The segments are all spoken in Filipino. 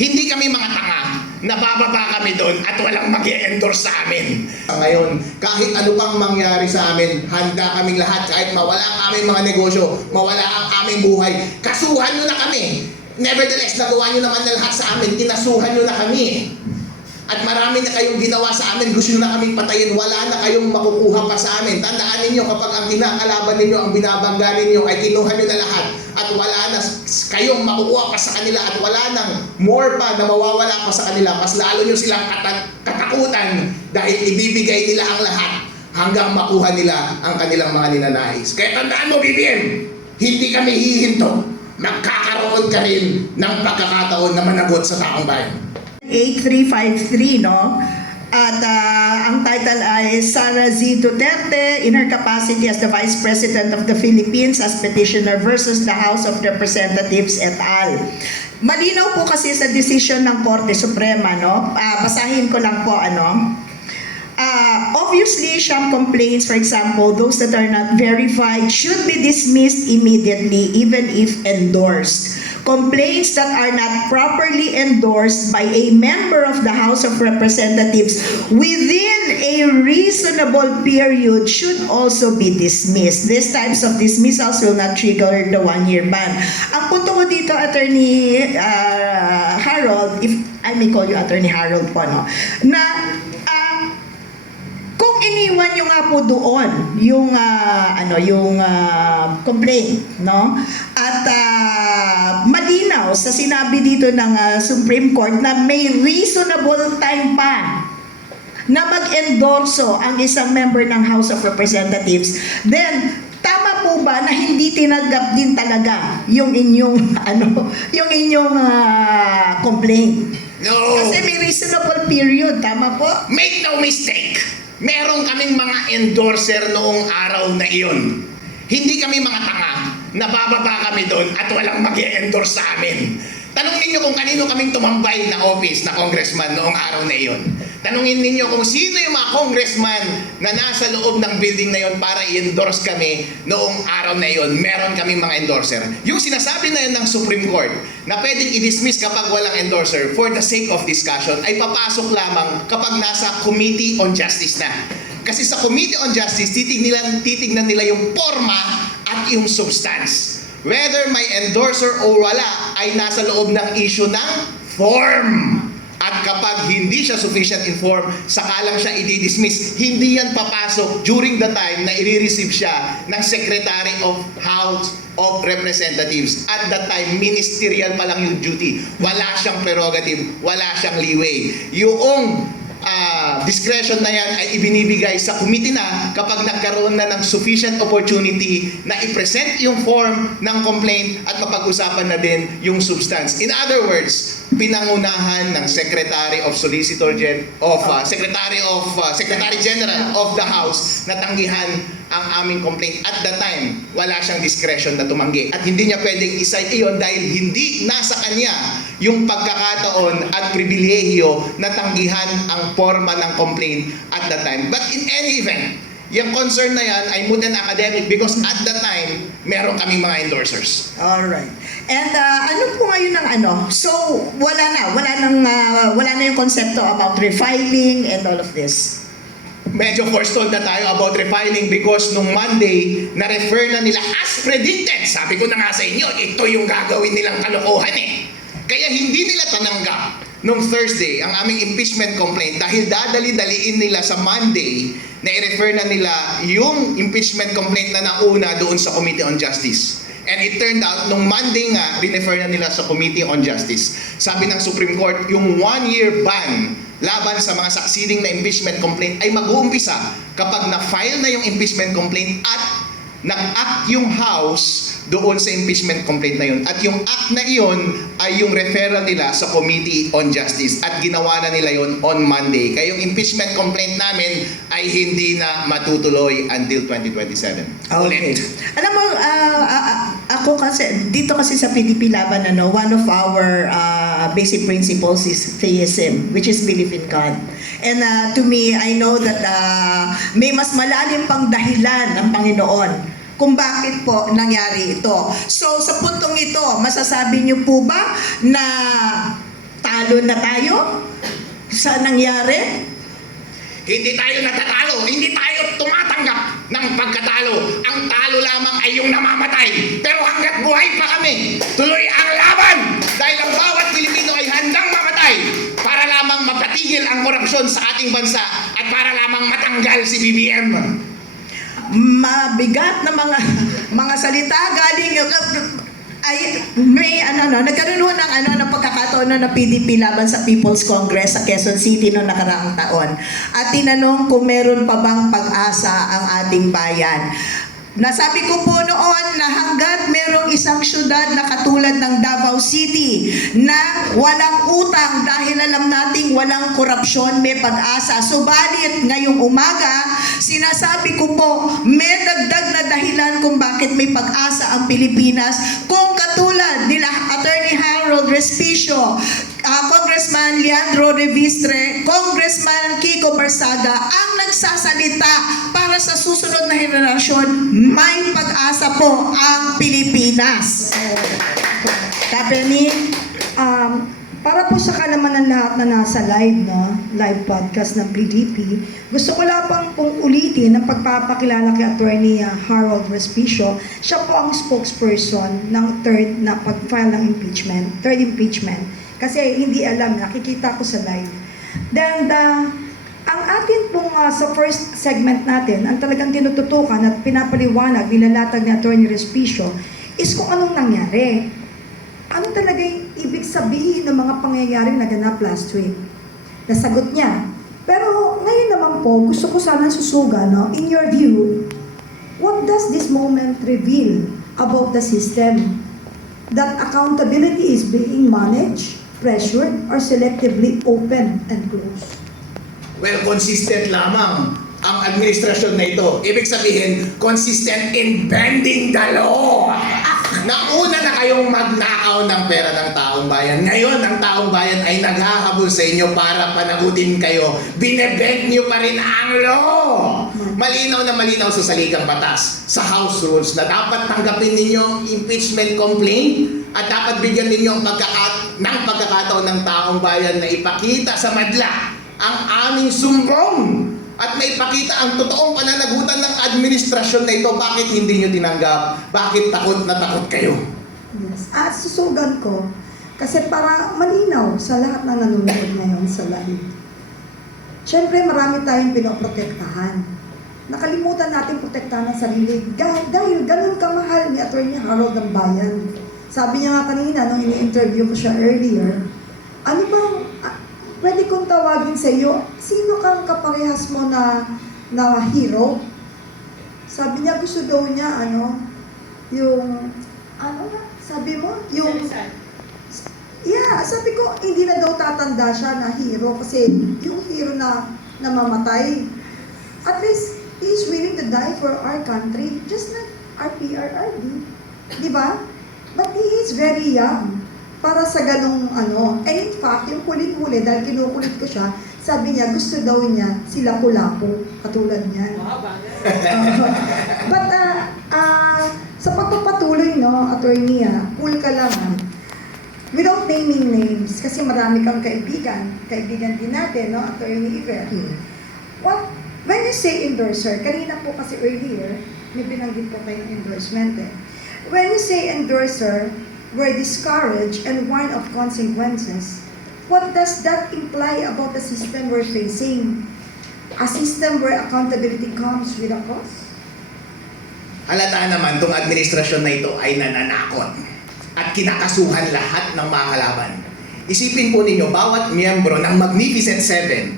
Hindi kami mga tanga. Nabababa kami doon at walang mag-e-endorse sa amin. Ngayon, kahit ano pang mangyari sa amin, handa kaming lahat kahit mawala ang aming mga negosyo, mawala ang aming buhay. Kasuhan nyo na kami. Nevertheless, nagawa nyo naman na lahat sa amin. Kinasuhan nyo na kami. At marami na kayong ginawa sa amin, gusto nyo na kaming patayin, wala na kayong makukuha pa sa amin. Tandaan ninyo, kapag ang kinakalaban ninyo, ang binabangga ninyo, ay kinuha nyo na lahat. At wala na kayong makukuha pa sa kanila, at wala nang more pa na mawawala pa sa kanila. Mas lalo nyo silang katakutan dahil ibibigay nila ang lahat hanggang makuha nila ang kanilang mga ninanais. Kaya tandaan mo, BBM, hindi kami hihinto. Magkakaroon ka rin ng pagkakataon na managot sa taong bayan. 8353, no? At ang title ay Sara Z. Duterte in her capacity as the Vice President of the Philippines as petitioner versus the House of Representatives et al. Malinaw po kasi sa decision ng Korte Suprema, no? Basahin ko lang po, ano? Obviously, sham complaints, for example, those that are not verified, should be dismissed immediately, even if endorsed. Complaints that are not properly endorsed by a member of the House of Representatives within a reasonable period should also be dismissed. These types of dismissals will not trigger the one-year ban. Ang punto ko dito, Attorney Harold, if I may call you Attorney Harold po, no? Na kung iniwan nyo nga po doon yung complaint, no? At malinaw sa sinabi dito ng Supreme Court na may reasonable time pa na mag-endorso ang isang member ng House of Representatives, then tama po ba na hindi tinanggap din talaga yung inyong complaint? No. Kasi may reasonable period, tama po? Make no mistake, meron kaming mga endorser noong araw na iyon. Hindi kami mga tanga. Nabababa kami doon at walang mag-e-endorse sa amin. Tanungin ninyo kung kanino kaming tumambay na office na congressman noong araw na iyon. Tanungin ninyo kung sino yung mga congressman na nasa loob ng building na iyon para i-endorse kami noong araw na iyon. Meron kaming mga endorser. Yung sinasabi na yun ng Supreme Court na pwedeng i-dismiss kapag walang endorser for the sake of discussion ay papasok lamang kapag nasa Committee on Justice na. Kasi sa Committee on Justice, titignan nila yung forma at yung substance. Whether may endorser o wala ay nasa loob ng issue ng form. At kapag hindi siya sufficient in form, saka lang siya i-dismiss. Hindi yan papasok during the time na i-receive siya ng Secretary of House of Representatives. At that time, ministerial pa lang yung duty. Wala siyang prerogative, wala siyang leeway. Yung discretion na yan ay ibinibigay sa committee na kapag nagkaroon na ng sufficient opportunity na i-present yung form ng complaint at mapag-usapan na din yung substance. In other words, pinangunahan ng Secretary General of the House na tanggihan ang aming complaint. At the time, wala siyang discretion na tumanggi. At hindi niya pwedeng i-cite iyon dahil hindi nasa kanya yung pagkakataon at pribilehyo na tanggihan ang forma ng complaint at the time. But in any event, yung concern na yan ay moot and academic because at the time, meron kaming mga endorsers. Alright. And ano po ngayon ang So, wala na yung konsepto about refiling and all of this. Medyo forestalled na tayo about refiling because nung Monday, na-refer na nila as predicted. Sabi ko na nga sa inyo, ito yung gagawin nilang kalokohan eh. Kaya hindi nila tananggap nung Thursday ang aming impeachment complaint dahil dadali-daliin nila sa Monday na i-refer na nila yung impeachment complaint na nauna doon sa Committee on Justice. And it turned out, nung Monday nga, refer na nila sa Committee on Justice. Sabi ng Supreme Court, yung one-year ban laban sa mga succeeding na impeachment complaint ay mag-uumpisa kapag na-file na yung impeachment complaint at nag-act yung House doon sa impeachment complaint na yun. At yung act na iyon ay yung referral nila sa Committee on Justice at ginawa na nila yun on Monday. Kaya yung impeachment complaint namin ay hindi na matutuloy until 2027. Okay. Alam mo, ako kasi, dito kasi sa PDP Laban, one of our basic principles is theism, which is belief in God. And to me, I know that may mas malalim pang dahilan ng Panginoon kung bakit po nangyari ito. So, sa puntong ito, masasabi niyo po ba na Natalo na tayo sa nangyari? Hindi tayo natatalo, hindi tayo tumatanggap ng pagkatalo. Ang talo lamang ay yung namamatay. Pero hanggat buhay pa kami, tuloy ang laban. Dahil ang bawat Pilipino ay handang mamatay para lamang mapatigil ang korupsyon sa ating bansa at para lamang matanggal si BBM. Mabigat na mga salita galing ay may nagkaroon ng pagkakataon na PDP laban sa People's Congress sa Quezon City noong nakaraang taon. At tinanong kung meron pa bang pag-asa ang ating bayan. Nasabi ko po noon na hanggat merong isang syudad na katulad ng Davao City na walang utang dahil alam nating walang korupsyon, may pag-asa. Subalit ngayong umaga, sinasabi ko po, may dagdag na dahilan kung bakit may pag-asa ang Pilipinas. Kung katulad nila Attorney Harold Respicio, Congressman Leandro Revistre, Congressman Kiko Barsaga ang nagsasalita para sa susunod na henerasyon, may pag-asa po ang Pilipinas. Sabi para po sa kalaman ng lahat na nasa live, no? Live podcast ng PDP, gusto ko lang pong ulitin ang pagpapakilala kay Attorney Harold Respicio. Siya po ang spokesperson ng third na pag-file ng impeachment, third impeachment. Kasi hindi alam, nakikita ko sa live. Then, ang atin pong sa first segment natin, ang talagang tinututukan at pinapaliwanag, nilalatag ni Attorney Respicio, is kung anong nangyari. Ano talaga yung ibig sabihin ng mga pangyayaring naganap last week? Nasagot niya. Pero ngayon naman po, gusto ko sana susuga, no? In your view, what does this moment reveal about the system? That accountability is being managed, pressured, or selectively open and closed? Well, consistent lamang ang administrasyon na ito. Ibig sabihin, consistent in bending the law. Nauna na kayong magnakaw ng pera ng taong bayan. Ngayon, ang taong bayan ay naghahabol sa inyo para panagutin kayo. Binebend nyo pa rin ang law. Malinaw na malinaw sa saligang batas, sa House Rules, na dapat tanggapin ninyo ang impeachment complaint at dapat bigyan ninyo ng pagkakataon ng taong bayan na ipakita sa madla ang aming sumbong at may pakita ang totoong pananagutan ng administrasyon na ito. Bakit hindi nyo tinanggap? Bakit takot na takot kayo? Yes. At susugan ko, kasi para malinaw sa lahat ng nanonood ngayon sa live. Siyempre, marami tayong pinoprotektahan. Nakalimutan natin protektahan ang sarili dahil ganun kamahal ni Atty. Harold ang bayan. Sabi niya nga kanina, nung ini-interview ko siya earlier, ano bang pwede kong tawagin sa iyo, sino kang kaparehas mo na hero? Sabi niya, gusto daw niya, sabi mo? Sabi ko, hindi na daw tatanda siya na hero kasi yung hero na namamatay, at least, he is willing to die for our country, just like our PRRD. Di ba? But he is very young para sa ganong And in fact, yung kulit-huli, dahil kinukulit ko siya, sabi niya, gusto daw niya si Lapu-Lapu, katulad niyan. But, sa pagpapatuloy, attorney, cool ka lang, without naming names, kasi marami kang kaibigan din natin, Attorney Iver. When you say endorser, kanina po kasi earlier, may binanggit ko kayong endorsement When you say endorser, were discouraged and warned of consequences, what does that imply about the system we're facing? A system where accountability comes with a cost? Halata naman, itong administrasyon na ito ay nananakot at kinakasuhan lahat ng mga kalaban. Isipin po ninyo, bawat miyembro ng Magnificent Seven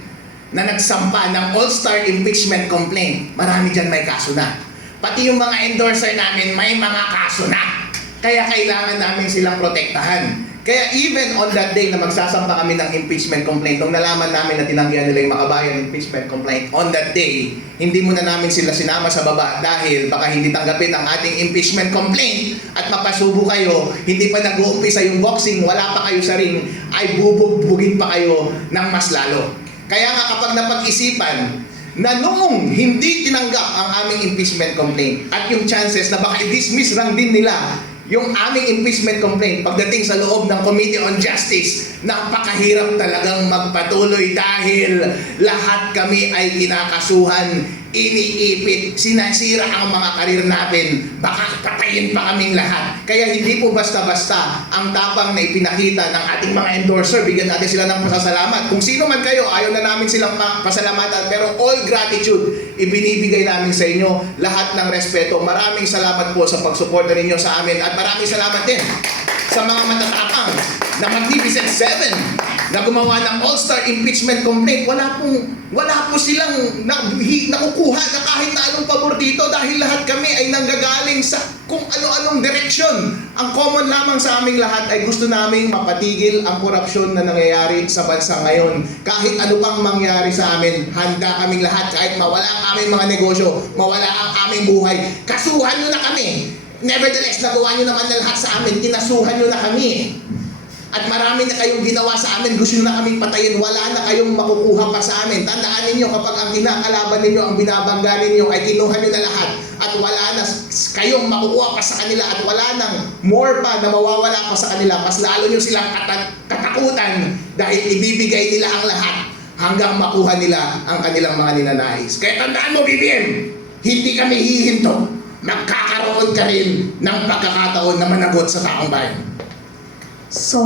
na nagsampa ng all-star impeachment complaint, marami dyan may kaso na. Pati yung mga endorser namin, may mga kaso na. Kaya kailangan namin silang protektahan. Kaya even on that day na magsasampa kami ng impeachment complaint, nung nalaman namin na tinanggihan nila yung Makabayan impeachment complaint, on that day, hindi muna namin sila sinama sa baba dahil baka hindi tanggapin ang ating impeachment complaint at mapasubo kayo, hindi pa nag-uumpisa yung boxing, wala pa kayo sa ring, ay bubugbugin pa kayo ng mas lalo. Kaya nga kapag napag-isipan na noong hindi tinanggap ang aming impeachment complaint at yung chances na baka i-dismiss lang din nila yung aming impeachment complaint pagdating sa loob ng Committee on Justice, Napakahirap talagang magpatuloy dahil lahat kami ay kinakasuhan, iniipit, sinasira ang mga karir natin, baka patayin pa kaming lahat. Kaya hindi po basta-basta ang tapang na ipinakita ng ating mga endorser, bigyan natin sila ng pasasalamat. Kung sino man kayo, ayaw na namin silang pasalamatan, pero all gratitude, ibinibigay namin sa inyo lahat ng respeto. Maraming salamat po sa pagsuporta ninyo sa amin at maraming salamat din sa mga matatapang na Magnificent Seven na gumawa ng all-star impeachment complaint. Wala po silang nakukuha na kahit na anong pabor dito dahil lahat kami ay nanggagaling sa kung ano-anong direksyon. Ang common lamang sa aming lahat ay gusto naming mapatigil ang korupsyon na nangyayari sa bansa ngayon. Kahit ano pang mangyari sa amin, handa kaming lahat kahit mawala ang aming mga negosyo, mawala ang aming buhay. Kasuhan nyo na kami. Nevertheless, nagawa nyo naman na lahat sa amin, kinasuhan nyo na kami. At marami na kayong ginawa sa amin, gusto nyo na kaming patayin, wala na kayong makukuha pa sa amin. Tandaan ninyo, kapag ang kinakalaban ninyo, ang binabangga ninyo, ay kinuha nyo na lahat. At wala na kayong makukuha pa sa kanila at wala nang more pa na mawawala pa sa kanila. Mas lalo nyo silang katakutan dahil ibibigay nila ang lahat hanggang makuha nila ang kanilang mga ninanais. Kaya tandaan mo, BBM, hindi kami hihinto. Magkakaroon ka rin ng pagkakataon na managot sa taong bayan. So,